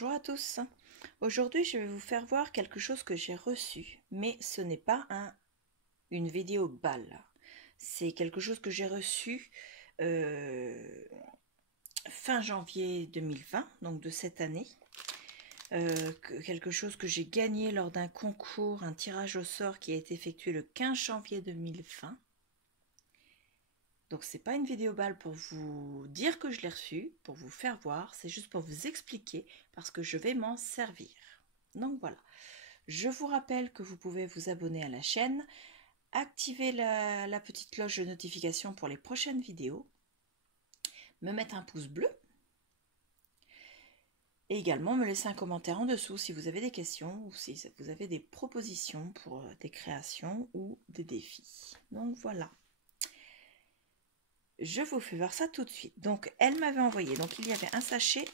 Bonjour à tous. Aujourd'hui, je vais vous faire voir quelque chose que j'ai reçu, mais ce n'est pas une vidéo balle. C'est quelque chose que j'ai reçu fin janvier 2020, donc de cette année. Quelque chose que j'ai gagné lors d'un concours, un tirage au sort qui a été effectué le 15 janvier 2020. Donc c'est pas une vidéo balle pour vous dire que je l'ai reçu, pour vous faire voir, c'est juste pour vous expliquer parce que je vais m'en servir. Donc voilà, je vous rappelle que vous pouvez vous abonner à la chaîne, activer la petite cloche de notification pour les prochaines vidéos, me mettre un pouce bleu et également me laisser un commentaire en dessous si vous avez des questions ou si vous avez des propositions pour des créations ou des défis. Donc voilà. Je vous fais voir ça tout de suite. Donc, elle m'avait envoyé. Donc, il y avait un sachet,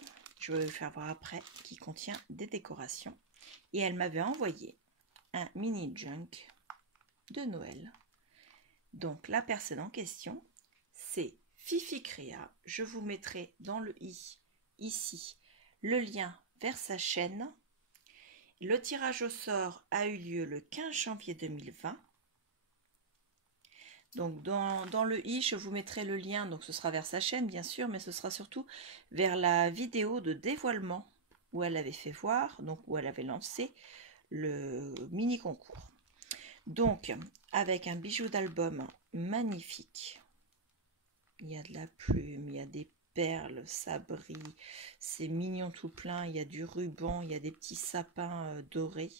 je vais vous faire voir après, qui contient des décorations. Et elle m'avait envoyé un mini junk de Noël. Donc, la personne en question, c'est Fifi Créa. Je vous mettrai dans le i, ici, le lien vers sa chaîne. Le tirage au sort a eu lieu le 15 janvier 2020. Donc dans le i, je vous mettrai le lien, donc ce sera vers sa chaîne bien sûr, mais ce sera surtout vers la vidéo de dévoilement où elle avait fait voir, donc où elle avait lancé le mini concours. Donc avec un bijou d'album magnifique, il y a de la plume, il y a des perles, ça brille, c'est mignon tout plein, il y a du ruban, il y a des petits sapins dorés.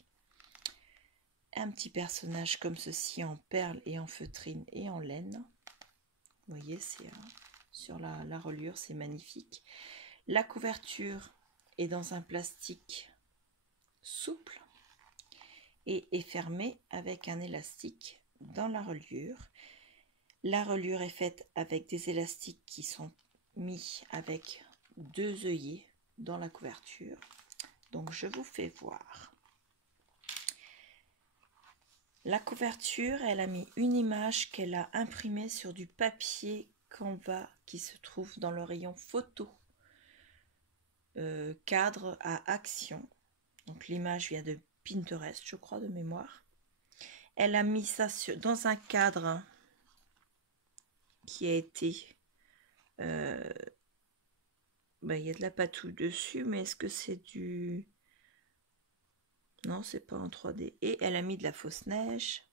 Un petit personnage comme ceci en perles et en feutrine et en laine. Vous voyez, c'est sur la reliure, c'est magnifique. La couverture est dans un plastique souple et est fermée avec un élastique dans la reliure. La reliure est faite avec des élastiques qui sont mis avec 2 œillets dans la couverture. Donc je vous fais voir. La couverture, elle a mis une image qu'elle a imprimée sur du papier Canva qui se trouve dans le rayon photo. Cadre à action. Donc l'image vient de Pinterest, je crois, de mémoire. Elle a mis ça dans un cadre qui a été... il y a de la patouille dessus, mais est-ce que c'est du... Non, c'est pas en 3D. Et elle a mis de la fausse neige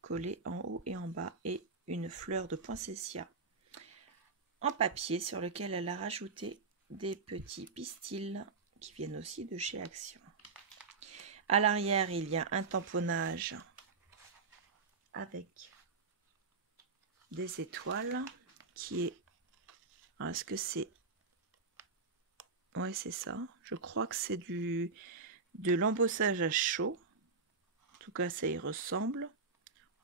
collée en haut et en bas et une fleur de poinsettia en papier sur lequel elle a rajouté des petits pistils qui viennent aussi de chez Action. À l'arrière, il y a un tamponnage avec des étoiles qui est... Est-ce que c'est... Ouais, c'est ça. Je crois que c'est de l'embossage à chaud. En tout cas, ça y ressemble.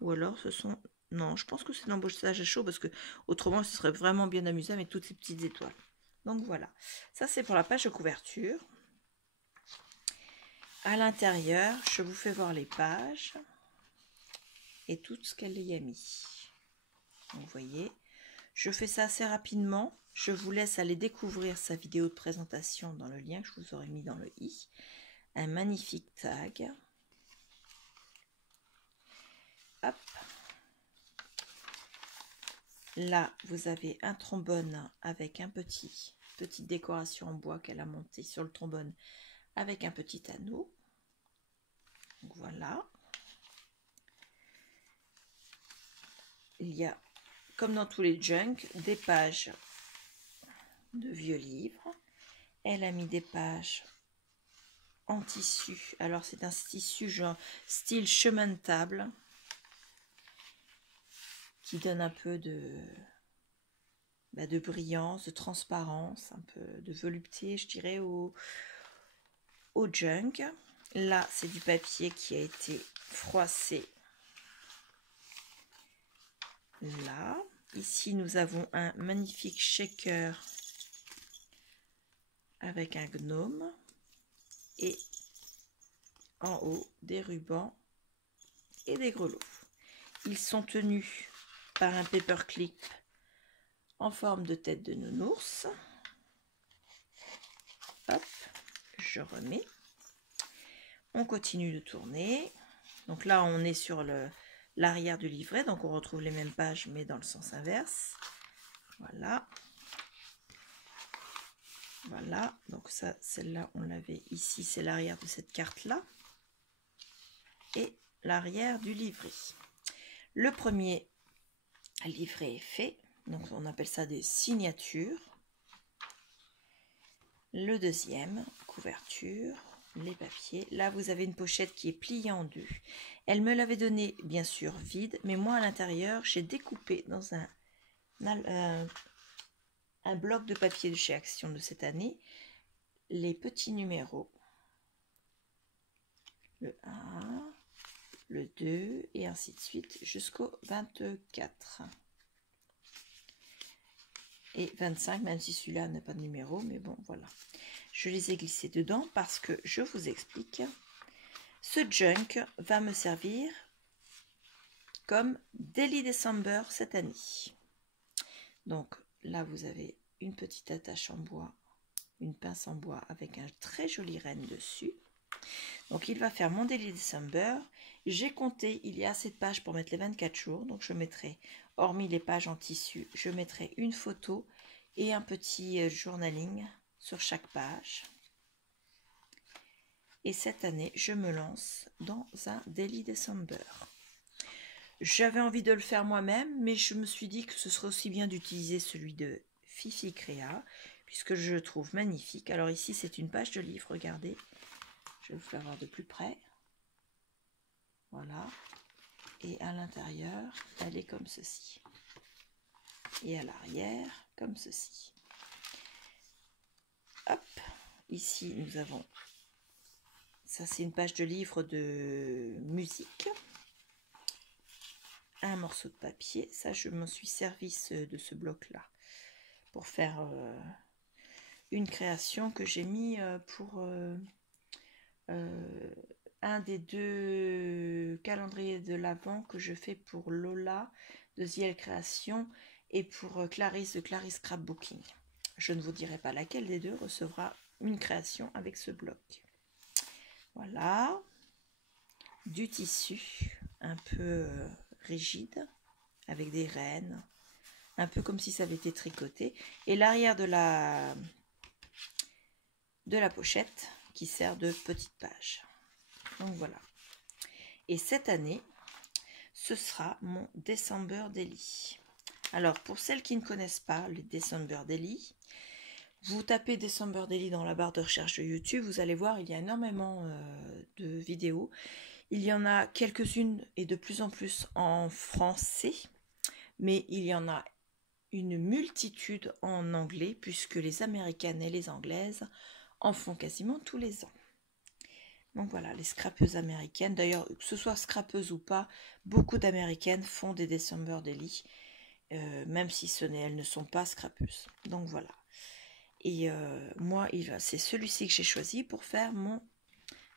Ou alors, ce sont... Non, je pense que c'est l'embossage à chaud parce que autrement, ce serait vraiment bien amusant avec toutes ces petites étoiles. Donc voilà. Ça, c'est pour la page de couverture. À l'intérieur, je vous fais voir les pages et tout ce qu'elle y a mis. Donc, vous voyez, je fais ça assez rapidement. Je vous laisse aller découvrir sa vidéo de présentation dans le lien que je vous aurai mis dans le i. Un magnifique tag. Hop. Là, vous avez un trombone avec petite décoration en bois qu'elle a monté sur le trombone avec un petit anneau. Donc voilà. Il y a, comme dans tous les junks, des pages de vieux livres. Elle a mis des pages en tissu. Alors c'est un tissu genre style chemin de table qui donne un peu de brillance, de transparence, un peu de volupté, je dirais, au junk. Là, c'est du papier qui a été froissé. Là, ici, nous avons un magnifique shaker avec un gnome et en haut des rubans et des grelots. Ils sont tenus par un paperclip en forme de tête de nounours. Hop, je remets. On continue de tourner. Donc là, on est sur l'arrière du livret. Donc on retrouve les mêmes pages, mais dans le sens inverse. Voilà. Voilà. Donc ça, celle-là, on l'avait ici. C'est l'arrière de cette carte-là. Et l'arrière du livret. Le premier livret est fait. Donc on appelle ça des signatures. Le deuxième, couverture, les papiers. Là, vous avez une pochette qui est pliée en deux. Elle me l'avait donnée, bien sûr, vide. Mais moi, à l'intérieur, j'ai découpé dans un bloc de papier de chez Action de cette année les petits numéros. Le 1, le 2 et ainsi de suite jusqu'au 24. Et 25, même si celui-là n'a pas de numéro, mais bon, voilà. Je les ai glissés dedans parce que, je vous explique, ce junk va me servir comme Daily December cette année. Donc là, vous avez une petite attache en bois, une pince en bois avec un très joli renne dessus. Donc il va faire mon Daily December. J'ai compté, il y a assez de pages pour mettre les 24 jours. Donc je mettrai, hormis les pages en tissu, je mettrai une photo et un petit journaling sur chaque page. Et cette année, je me lance dans un Daily December. J'avais envie de le faire moi-même, mais je me suis dit que ce serait aussi bien d'utiliser celui de Fifi Créa, puisque je le trouve magnifique. Alors ici, c'est une page de livre, regardez. Je vais vous faire voir de plus près. Voilà. Et à l'intérieur, elle est comme ceci. Et à l'arrière, comme ceci. Hop. Ici, nous avons... Ça, c'est une page de livre de musique. Un morceau de papier. Ça, je m'en suis servi de ce bloc-là pour faire une création que j'ai mis pour un des 2 calendriers de l'Avent que je fais pour Lola de Ziel Création et pour Clarisse de Clarisse Scrapbooking. Je ne vous dirai pas laquelle des deux recevra une création avec ce bloc. Voilà. Du tissu un peu rigide avec des rênes, un peu comme si ça avait été tricoté, et l'arrière de la pochette qui sert de petite page. Donc voilà. Et cette année, ce sera mon December Daily. Alors pour celles qui ne connaissent pas les December Daily, vous tapez December Daily dans la barre de recherche de YouTube, vous allez voir, il y a énormément de vidéos. Il y en a quelques-unes et de plus en plus en français, mais il y en a une multitude en anglais, puisque les américaines et les anglaises en font quasiment tous les ans. Donc voilà, les scrapeuses américaines, d'ailleurs, que ce soit scrapeuses ou pas, beaucoup d'américaines font des December Daily, même si elles ne sont pas scrapeuses. Donc voilà. Et moi, c'est celui-ci que j'ai choisi pour faire mon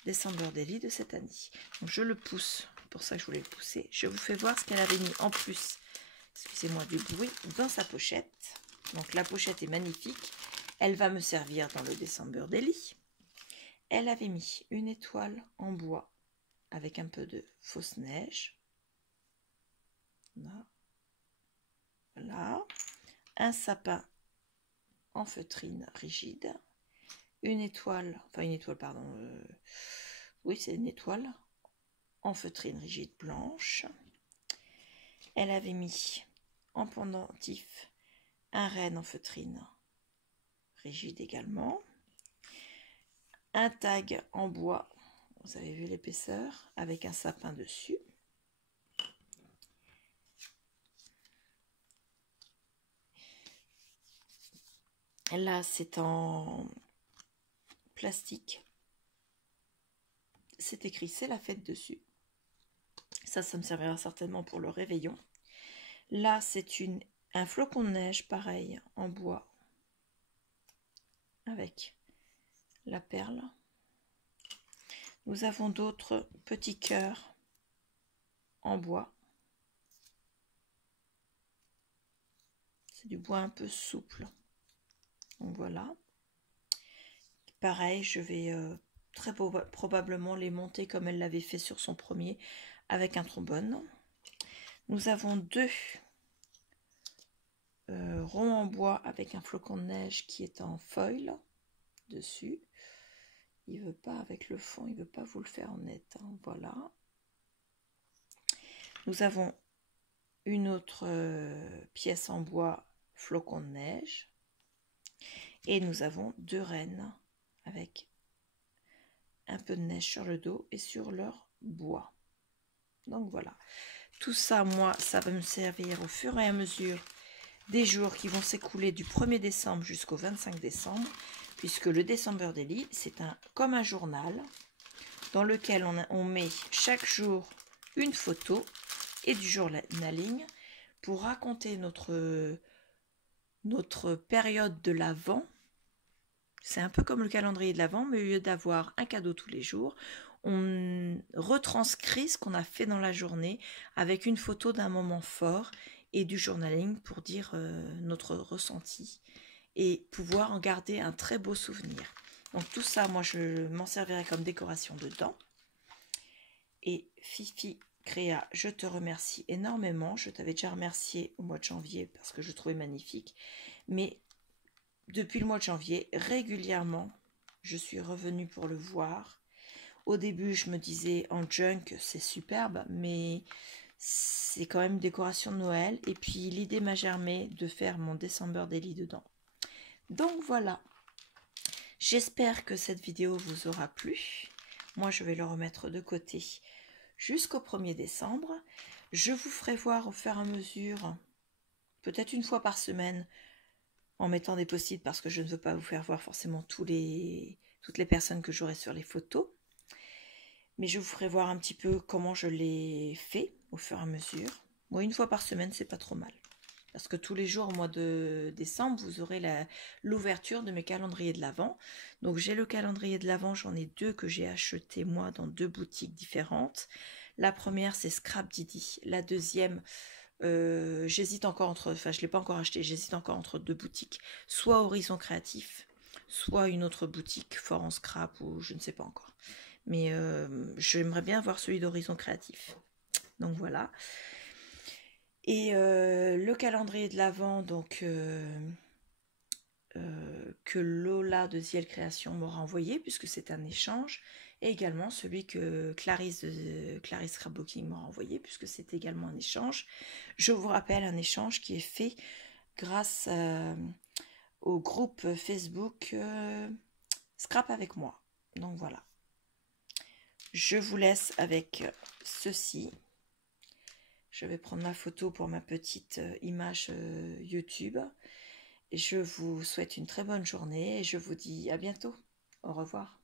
December Daily de cette année. Donc je le pousse, pour ça que je voulais le pousser. Je vous fais voir ce qu'elle avait mis en plus, excusez-moi du bruit, dans sa pochette. Donc la pochette est magnifique. Elle va me servir dans le December Daily. Elle avait mis une étoile en bois avec un peu de fausse neige. Là. Voilà. Un sapin en feutrine rigide. Une étoile, pardon. Oui, c'est une étoile en feutrine rigide blanche. Elle avait mis en pendentif un renne en feutrine rigide également. Un tag en bois, vous avez vu l'épaisseur, avec un sapin dessus. Là, c'est en plastique. C'est écrit, c'est la fête dessus. Ça me servira certainement pour le réveillon. Là, c'est un flocon de neige, pareil, en bois, avec la perle. Nous avons d'autres petits cœurs en bois. C'est du bois un peu souple. Donc voilà. pareil, je vais très probablement les monter comme elle l'avait fait sur son premier avec un trombone. Nous avons deux ronds en bois avec un flocon de neige qui est en foil dessus. Il veut pas avec le fond, il veut pas vous le faire en net, hein, voilà. Nous avons une autre pièce en bois flocon de neige et nous avons deux rennes avec un peu de neige sur le dos et sur leur bois. Donc voilà, tout ça, moi, ça va me servir au fur et à mesure des jours qui vont s'écouler du 1er décembre jusqu'au 25 décembre, puisque le December Daily, c'est comme un journal dans lequel on met chaque jour une photo et du journaling pour raconter notre période de l'Avent. C'est un peu comme le calendrier de l'Avent, mais au lieu d'avoir un cadeau tous les jours, on retranscrit ce qu'on a fait dans la journée avec une photo d'un moment fort et du journaling pour dire notre ressenti et pouvoir en garder un très beau souvenir. Donc tout ça, moi, je m'en servirai comme décoration dedans. Et Fifi Créa, je te remercie énormément. Je t'avais déjà remercié au mois de janvier parce que je trouvais magnifique. Mais depuis le mois de janvier, régulièrement, je suis revenue pour le voir. Au début, je me disais en junk, c'est superbe, mais c'est quand même une décoration de Noël. Et puis, l'idée m'a germé de faire mon December Daily dedans. Donc voilà. J'espère que cette vidéo vous aura plu. Moi, je vais le remettre de côté jusqu'au 1er décembre. Je vous ferai voir au fur et à mesure, peut-être une fois par semaine, en mettant des post-it parce que je ne veux pas vous faire voir forcément toutes les personnes que j'aurai sur les photos. Mais je vous ferai voir un petit peu comment je l'ai fait au fur et à mesure. Moi, une fois par semaine, c'est pas trop mal. Parce que tous les jours au mois de décembre, vous aurez l'ouverture de mes calendriers de l'Avent. Donc j'ai le calendrier de l'Avent, j'en ai deux que j'ai acheté moi dans deux boutiques différentes. La première, c'est Scrap Didi. La deuxième, j'hésite encore entre, enfin je ne l'ai pas encore acheté, j'hésite encore entre deux boutiques. Soit Horizon Créatif, soit une autre boutique, Fort en Scrap ou je ne sais pas encore. Mais j'aimerais bien voir celui d'Horizon Créatif. Donc voilà. Et le calendrier de l'Avent, donc que Lola de Ziel Création m'aura envoyé, puisque c'est un échange, et également celui que Clarisse Scrapbooking m'aura envoyé, puisque c'est également un échange. Je vous rappelle, un échange qui est fait grâce au groupe Facebook Scrap avec moi. Donc voilà. Je vous laisse avec ceci. Je vais prendre ma photo pour ma petite image YouTube. Je vous souhaite une très bonne journée et je vous dis à bientôt. Au revoir.